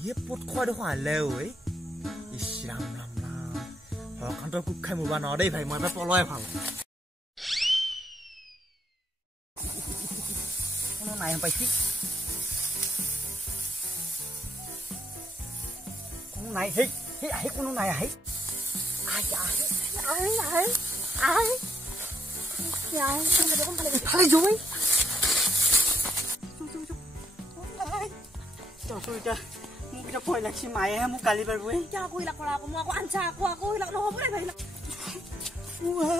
ये पोट खवा देखो आले ओए इस राम राम राम हरकान्तर कुक खाइ मुबा न देই ভাই মই এবাৰ পলয় ভাল কোনো নাই পাইছি কোনো নাই হেই হেই আহি কোনো নাই আহি আই ভালে জয় এটা মোক এটা ভয় লাগছে মায়ে মোক গালি পারবো क्या কইলা কৰা আকৌ মই আকৌ আনছা আকৌ কইলা নহব ৰে ভাই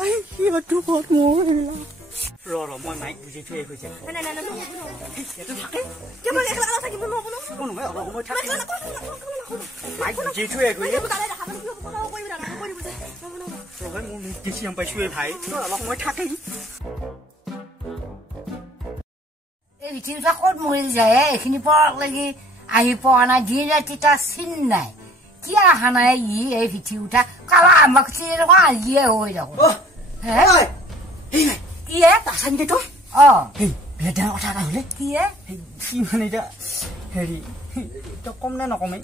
ওই কি বাটু কত মোইলা ৰ মই মাইক বুজি থৈ গৈছে নাই নাই নাই এটো থাকে কি মই একলা কথা থাকিব নহব ন কোন হয় অলপ সময় থাকে মাইক বুজি থৈ গৈছে তবে মোৰ বেছি আম পাইছো ভাই অলপ সময় থাকে এই ভিতৰটা ক'ত মৰিল যায় এখিনি পৰক লাগি আহি পোৱা নাই দিন ৰাতি তাৰ চিন নাই কি আহা নাই ই এই ভিতৰি উঠা কালা আমাক চিৰৱা ইয়ে হৈ যাব হে এই কি এ তাছান দে তো এই বেদা কথা হলে কি এ কি মানে এটা হেৰি তো কম না নকমে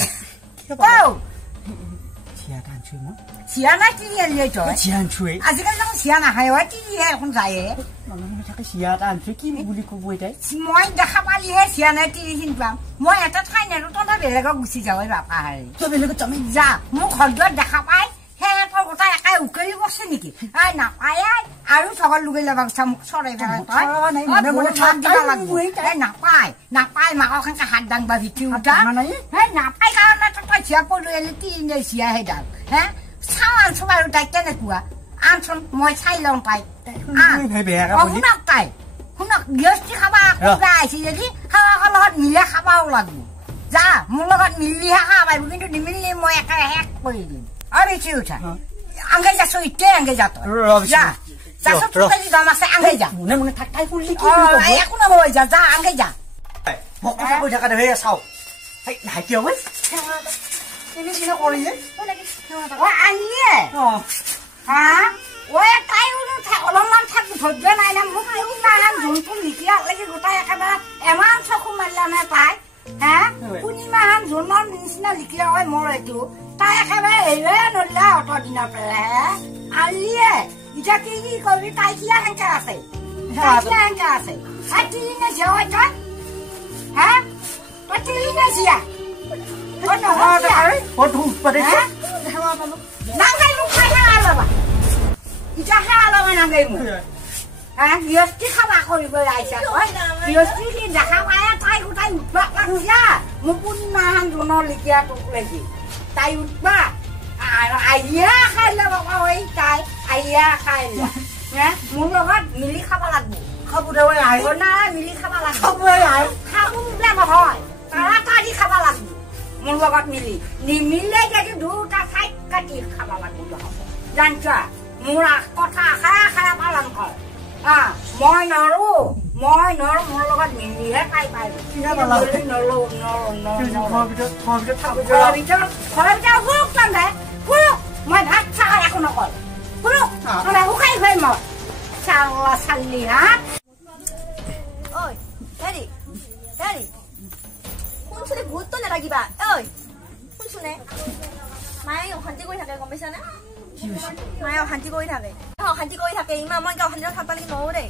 কি কও চিয়া টানছুই মই চিয়া না কি এলিয়ে তো চিয়া টানছুই আজিকালি যখন চিয়া না হয় কি এখন যায় মানুহ থাকে চিয়া টানছুই কি বুলি কব এটাই মই দেখা পালিহে চিয়া নাই তিৰিহিন পাম মই এটা ঠাই নেৰো তহঁতে বেলেগক গুচি যাবই বাপা হাৰি তো বেলেগত যাম যা মোক ঘৰত দেখা পাই হেতৰ গোটা একাই উকলি বসে নেকি আই না পাই আৰু ঠগৰ লুগৈ লবা মোক চৰাই ফেৰাই তই নাই মনে মনে থাক দিবা লাগব এই না পাই মাকখানকে হাত দাংবা ভিতি উঠা এই না পাই কাৰণে তই চিয়া পৰি এলি কি নে চিয়া হেডাল হে চাৱান চবাৰ তাই কেনেকুৱা আনচোন মই চাই লম পাই শুনক তাই শুনক গৃহস্থী খাবা কোৱা আহিছে যদি খাৱা লগত মিলে খাবাও লাগব যা মোৰ লগত মিলিহে খাব পাৰিব কিন্তু নিমিলিলে মই একেবাৰে শেষ কৰি দিম আৰু বেছি উঠা আগে যাছো ইতে আগে যাত যা যাছো তোকে দাম আছে আগে যা মনে মনে থাক তাই ফুললি কি একো নহয় যা যা আগে যা মোক কথা কৈ থাকা দে চাও হেই নাই কি হয় এনে কি কৰিলে ও আনিয়ে হা ওই তাই অলপমান থাক ধৈৰ্য নাই না মোক ইমান জন্তু লিখিয়া লাগি গোটাই একেবাৰে এমান চকু মাৰিলা নে তাই হা পূৰ্ণিমাহান জোনৰ নিচিনা লিখিয়া হয় মোৰ এইটো তাই একেবাৰে হেৰে নলা অত দিনৰ পৰা আলিয়ে এতিয়া কি কি কৰিবি তাই কিয়া হেংকা আছে তাই তিলিনে জিয়া হয় তই হা তই তিলিনে জিয়া তই নহয় নাংগাই মোক খাই খাই ল'বা ইটা খাই ল'বা নাংগাই মোক হা গৃহস্থী খাবা কৰিব আহিছা গৃহস্থী কি দেখা পায় তাই গোটাই উঠবা লাগছিয়া মোক পূৰ্ণিমাহান জোনৰ লিখিয়া তোক লাগি তাই উঠবা আৰু আহিয়া খাই ল'ব ঐ তাই আহিয়া খাই লোৱা মোৰ লগত মিলি খাব লাগব খাব দে আহিব না মিলি খাব লাগব খাব বোলে নহয় তাড়াতাড়ি খাব লাগব মোৰ লগত মিলি নিমিলে যদি দুটা চাইড কাটি খাব লাগব জানছ মোৰ কথা খাই খাই পালন কৰ মই নৰো মোৰ লগত মিলিহে খাই পাই নৰো মই ভাত চাই একো নকল শুকাই গৈ মই চালি হাত ঐ হেৰি হেৰি শুনছোনে ভূতটো নালাগিবা ঐ শুনছোনে মায়ে অশান্তি কৰি থাকে গম পাইছানে মায়ে অশান্তি কৰি থাকে ইমান মই অশান্তি খাব লাগি নহওঁ দেই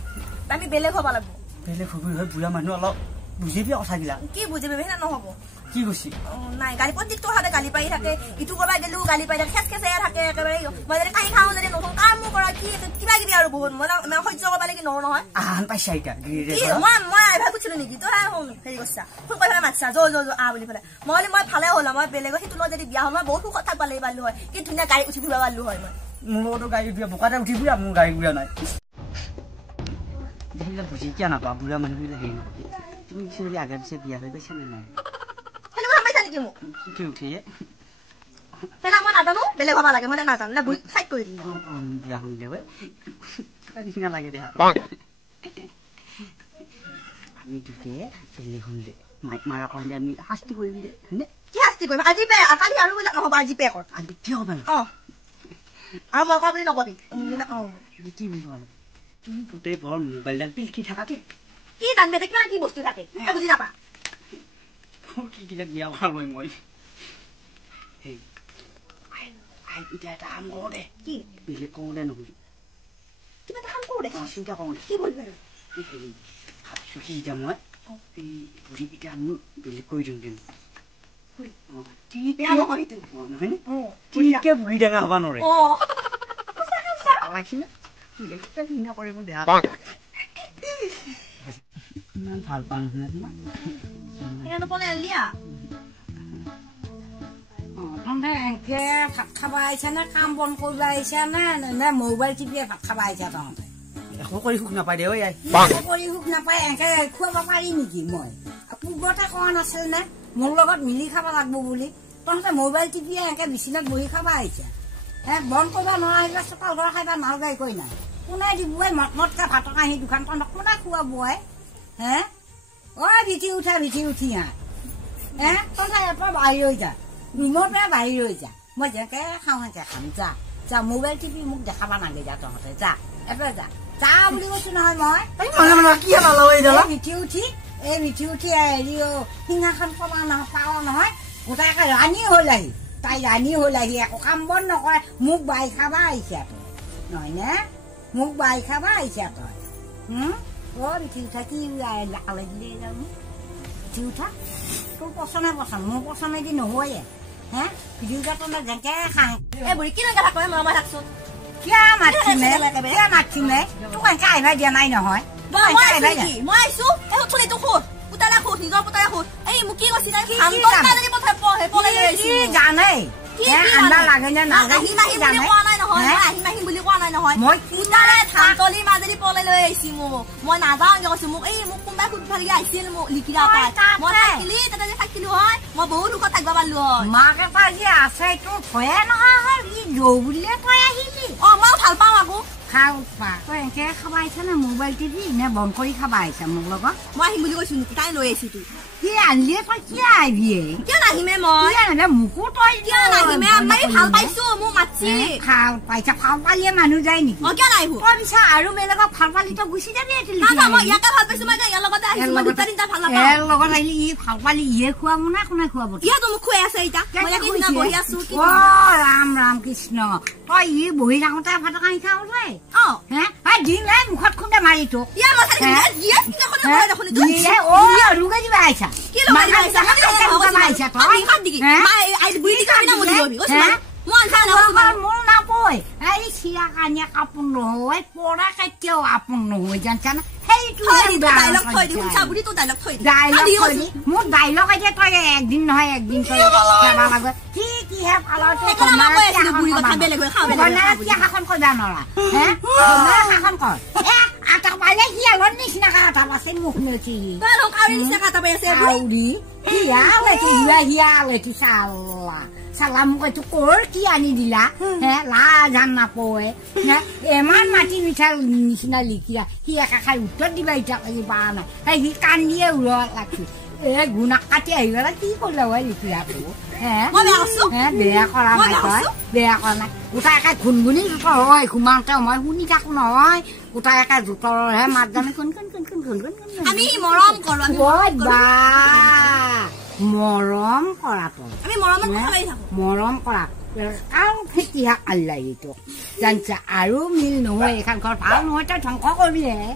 আমি বেলেগ হ'ব লাগব বেলেগ হবি হয় বুঢ়া মানুহ অলপ বুজিবি কথাগিলা কি বুজিবি সেনে নহ'ব কি কৈছি নাই গালি প্ৰত্যেকটো হাতে গালি পাই থাকে ইটো কৰবাই দিলো গালি পাই থাকে খেচ থাকে একেবাৰে মই যদি কাহি খাওঁ যদি নথওঁ কাম মোৰ কৰা কি কিবা কিবি আৰু বহুত মই সহ্য কৰিব লাগি নহওঁ নহয় আহান পাইছা এতিয়া মই আইভা কৈছিলো নেকি তই হেৰি কৰিছা ফোন কৰি মাতিছা বুলি পেলাই মই ভালে হ'ল মই বেলেগৰ সেইটো লগত যদি বিয়া হ'ল মই বহুত সুখত থাকিব লাগিব পাৰিলো হয় কি ধুনীয়া গাড়ী উঠি ফুৰিব পাৰিলো হয় মই মোৰ লগতো গাড়ী উঠিবা বোকাতে উঠি ফুৰা মোৰ গাড়ী ঘূৰা নাই দেখিলে বুজি কিয় নাপা বুঢ়া মানুহবিলাক হেৰি নকৰি তুমি যদি আগে পিছে বিয়া হৈ গৈছা নে নাই মই নাজানো বেলেগ হব লাগে মই নাজানো না চাইড কৰি বিয়া শুনিলে নিচিনা লাগে দেহা আমি দুটে বেলেগ শুনিলে মাইক মাৰা কৰিলে আমি শাস্তি কৰিবি দে হয়নে কি শাস্তি কৰিম আজি পে কালি আৰু বিলাক নহব আজি পে কৰ আজি কিয় হ'ব আৰু মই কবি নকবি কি বুলি ক'লে তুমি গোটেই ভৰ মোবাইলডাল পিলকি থাকা কি জানবে কিমান কি বস্তু থাকে বুজি নাপা কি কিটা বিয়া ভালই মই এই আই ইটা এটা কাম কৰো দে কি বিলে কওঁ দে নহয় কিবা এটা কাম কৰো দে চিন্তা কওঁ কি বলবি আৰু এই ভাবিছো কি এতিয়া মই এই বুঢ়ী কেইটা আমি বিলে কৈ দিওঁ দিম বেয়া নহয় নহয়নে ঠিকে বুঢ়ী ডাঙা হবা নৰে ইমান ভাল পাওঁ তহঁতে এনেকে ভাত খাব আহিছে নে কাম বন কৰিব আহিছে নে মোবাইল টিপিয়ে ভাত খাব আহিছে তহঁতে একো কৰি সুখ নাপায় দে ঐ কৰি সুখ নাপায় এনেকে খুৱাব পাৰি নেকি মই পূৰ্বতে কোৱা নাছিল নে মোৰ লগত মিলি খাব লাগব বুলি তহঁতে মোবাইল টিপিয়ে এনেকে বিচনাত বহি খাব আহিছে বন্ধ কৰিব নোৱাৰিলে চোতাল ঘৰ খাই নালগাই কৈ নাই কোনে দিবই মতমতকে ভাতৰ কাঁহী দুখন তহঁতক কোনে খুৱাবই হে ঐ বিঠি উঠি তহঁতে এপাৰ বাহিৰ হৈ যা ৰুমৰ পৰা বাহিৰ হৈ যা মই যেনেকে খাওঁ সেনেকে খাম যা মোবাইল টিপি মোক দেখাব নাগে যা তহঁতে যা এবাৰ যা বুলি কৈছো নহয় মই মিঠি উঠি হেৰি সিঙাখন কমা নহয় পাওঁ নহয় গোটাকে ৰাণী হ'ল আহি তাই ৰাণী হ'ল আহি একো কাম বন নকৰে মোক বাই খাবা আহিছে তই নহয়নে মোক বাই খাবা আহিছে তই মিঠি উঠা কি লাকালে দিলে যাওঁ মিঠি উঠা তোৰ পচন্দে মোৰ পচন্দেদি নহয়ে ভিডিঅ' তহঁতে যেনেকে খাং এই বুঢ়ী কিনে কথা কয় মই থাকচোন কিয় মাতিমে তোক এনেকে আহিবা দিয়া নাই নহয় মই আহিছো এই তোক পুতালা খুট নিজৰ পুতালা খুট এই মোক কি কৈছি জানে আন্দা লাগে নে আহিম বুলি কোৱা নাই নহয় মই পুতালে ধানতলি মাজেদি পলাই লৈ আহিছি মই নাযাওঁ কৈছো মোক এই মোক কোনোবাই সুধ ভালি আহিছিল মোক লিখিৰা মই থাকিলি তাতে যে থাকিলো হয় মই বহুত দুখত থাকিব পাৰিলো হয় মাক এটা যে আছে তোৰ ভয়ে নহয় বুলিয়ে তই আহিলি মই ভাল পাওঁ আকৌ খাওঁ তই এনেকে খাব আহিছ নে মোবাইল টিভি নে বন্ধ কৰি খাব আহিছ মোৰ লগত মই আহিম বুলি কৈছো নেকি তাই লৈ আহিছো তোৰ কি আনিলে তই কিয় আহিবি কিয় নাহিমে মই মোকো তই কিয় নাহিমে আমি ভাল পাইছো মোক মাতছি ভাল পাইছা ভাল পালিয়ে মানুহ যায় নেকি কিয় নাহিব তই পিছা আৰু বেলেগক ভাল পালি তই গুচি যাবি মই ইয়াকে ভাল পাইছো মই ইয়াৰ লগতে আহিছো মই দুটা তিনিটা ভাল নাপাওঁ ইয়াৰ লগত আহিলি ই ভাল পালি ইয়ে খুৱাব না কোনে খুৱাব ইয়াতো মোক খুৱাই আছে এতিয়া মই ইয়াকে দিনা বহি আছো ৰাম কৃষ্ণ তই ই বহি থাকোঁতে ভাত কাঁহী খাওঁ তই দিন মুখত খুন্দে মাৰি তোক ৰুগে দিবা আহিছা মোৰ নাপয় এই চিৰা কানিয়া কাপোৰ নহয় পৰা কেতিয়াও আপোন নহয় জানছানে মোৰ ডাইলগ এতিয়া তই একদিন নহয় একদিন তই খাব লাগে কিহে শাসন কৰিবা নৰা শাসন কৰ আটা পালে শিয়ালৰ নিচিনাকে আটা পাইছে মুখ নেকি হিয়ালেতো চালা মোক এইটো কৰ কি আনি দিলা লাজান নাপয় ইমান মাটি মিঠা নিচিনা লিখিয়া সি একা খাই উত্তৰ দিবা এতিয়া পৰা নাই সি কান্দিয়ে উৰত লাগছি গুণাক কাটি আহিব কি কৰিলে হয় লিখিয়াটো বেয়া কৰা নাই তই বেয়া কৰা নাই গোটাই একে ঘুনগুনি জোঁতৰ হয় ঘুমাওঁতে মই শুনি থাকো নহয় গোটাই একে জোঁতৰহে মাত জানে মৰম কৰাটো মৰম কৰা আৰু খেতিহা আল্লাহ তোক জানছা আৰু মিল নহয় এইখন ঘৰ ভাল নহয় তই ধ্বংস কৰিবিহে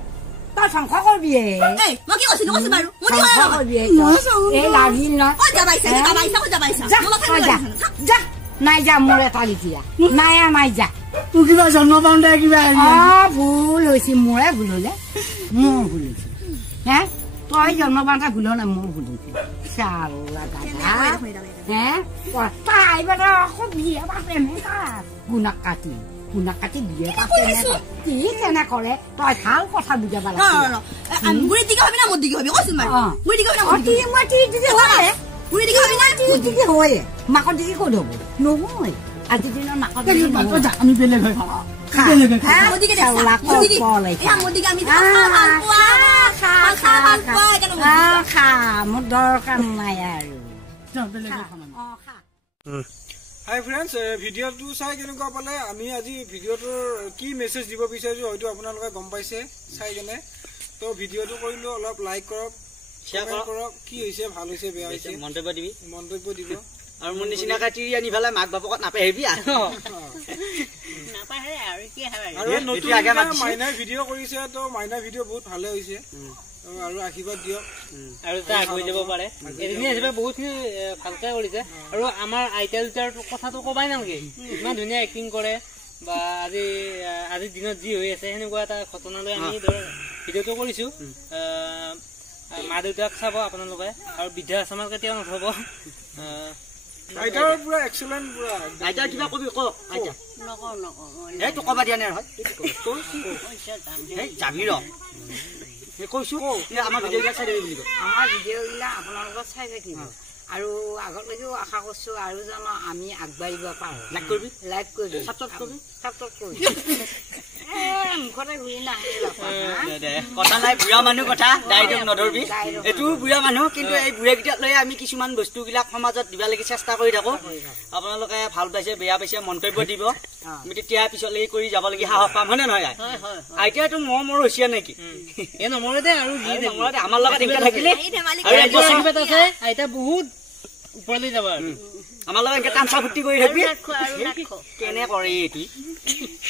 নাই যা মোৰ এটা লিখিয়া নাই যা কিবা জন্ম পাওঁতে কিবা ভুল হৈছে মোৰে ভুল হলে মোৰ ভুল হৈছে তই জন্ম পাওঁতে ভুল হলে মোৰ ভুল হৈছে চালা দাদা তাই আহিব খুব বিয়া পাতে গুণাক কাটি বিয়া পাতে কি কেনে কৰে তই ভাল কথা বুজাব লাগে মাকৰ দিকে ক'ত হ'ব নহয় আজিৰ দিনৰ মাকৰ আমি বেলেগ হৈ মোৰ দৰকাৰ নাই আৰু হাই ফ্ৰেণ্ডছ ভিডিঅ'টো চাই কেনেকুৱা পালে আমি আজি ভিডিঅ'টোৰ কি মেছেজ দিব বিচাৰিছোঁ হয়তো আপোনালোকে গম পাইছে চাই কেনে তো ভিডিঅ'টো কৰিলোঁ অলপ লাইক কৰক কমেণ্ট কৰক কি হৈছে ভাল হৈছে বেয়া হৈছে মন্তব্য দিবি মন্তব্য দিব আৰু মোৰ নিচিনাকে তিৰি আনি পেলাই মাক বাপকত নাপাহিবি আৰু নতুন মাইনাৰ ভিডিঅ' কৰিছে তো মাইনাৰ ভিডিঅ' বহুত ভালে হৈছে আৰু আশীৰ্বাদ দিয়ক আৰু তাৰ আগুৱাই যাব পাৰে এদিনে হিচাপে বহুতখিনি ভালকে কৰিছে আৰু আমাৰ আইতা দুটাৰ কথাটো কবাই নালাগে ইমান ধুনীয়া এক্টিং কৰে বা আজিৰ দিনত যি হৈ আছে সেনেকুৱা এটা ঘটনালৈ আমি ধৰ ভিডিঅ'টো কৰিছো মা দেউতাক চাব আপোনালোকে আৰু বৃদ্ধা আশ্ৰমত কেতিয়াও নথব আইতাৰ পুৰা এক্সেলেণ্ট পুৰা আইতা কিবা কবি কওক আইতা এই তো কবা দিয়া নাই হয় যাবি ৰ কৈছো আমাৰ ভিডিঅ'বিলাক চাই দিবি বুলি কয় আমাৰ ভিডিঅ'বিলাক আপোনালোকক চাই থাকিব আৰু আগলৈকেও আশা কৰিছো আৰু জানো আমি আগবাঢ়িব পাৰোঁ লাইক কৰিবি ছাবস্ক্ৰাইব কৰিবি মুখতে ঘূৰি নাহে কথা নাই বুঢ়া মানুহ কথা ডাইৰেক্ট নধৰবি এইটো বুঢ়া মানুহ কিন্তু এই বুঢ়াকেইটাক লৈ আমি কিছুমান বস্তুবিলাক সমাজত দিব লাগি চেষ্টা কৰি থাকো আপোনালোকে ভাল পাইছে বেয়া পাইছে মন্তব্য দিব আমি তেতিয়া পিছলৈ কৰি যাব লাগি সাহস পাম হয়নে নহয় আইতাটো মোৰ হৈছে নেকি এই নমৰতে আৰু আমাৰ লগত এনেকে থাকিলে আইতা বহুত ওপৰলৈ যাব আৰু আমাৰ লগত এনেকে তামচা ফুৰ্তি কৰি থাকিবি কেনে কৰে এইটো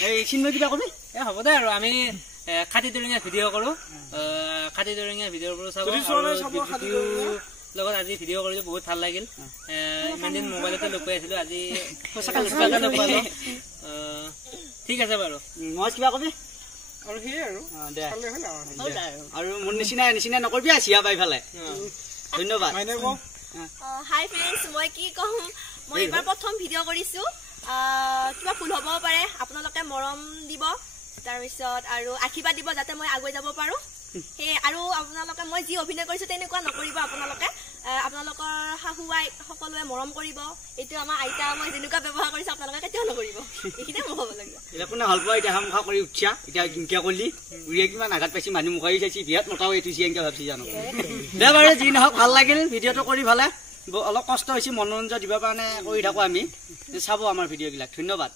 এই চিন্ময় কিবা কবি হ'ব দে আৰু আমি খাতি দৰিঙীয়া ভিডিঅ' কৰো খাতি দৰিঙীয়া ভিডিঅ'বোৰ চাব লগত আজি ভিডিঅ' কৰিছো বহুত ভাল লাগিল ইমান দিন মোবাইলতে লগ পাই আছিলো আজি লগ পালো ঠিক আছে বাৰু মই কিবা কবি আৰু সেয়ে আৰু মোৰ নিচিনা নকৰিবি চিয়া পাই ফালে ধন্যবাদ হাই ফ্ৰেণ্ডছ মই কি ক'ম মই এবাৰ প্ৰথম ভিডিঅ' কৰিছো কিবা ভুল হ'ব পাৰে আপোনালোকে মৰম দিব তাৰপিছত আৰু আশীৰ্বাদ দিব যাতে মই আগুৱাই যাব পাৰোঁ সেই আৰু আপোনালোকে মই যি অভিনয় কৰিছো তেনেকুৱা নকৰিব আপোনালোকে আপোনালোকৰ শাহু আই সকলোৱে মৰম কৰিব এইটো আমাৰ আইতা মই যেনেকুৱা ব্যৱহাৰ কৰিছো আপোনালোকে কেতিয়াও নকৰিব এইখিনিয়ে মোৰ হ'ব লাগিব এতিয়া কোনে ভাল পোৱা এতিয়া মুখা কৰি উঠিছা এতিয়া কিনকিয়া কৰিলি উৰিয়ে কিমান আঘাত পাইছি মানুহ মুখাৰি চাইছি বিয়াত নটাও এইটো চিয়াংকে ভাবছি জানো দে বাৰু যি নহওক ভাল লাগিল ভিডিঅ'টো কৰি ভালে অলপ কষ্ট হৈছে মনোৰঞ্জন দিবৰ কাৰণে কৰি থাকোঁ আমি চাব আমাৰ ভিডিঅ'বিলাক ধন্যবাদ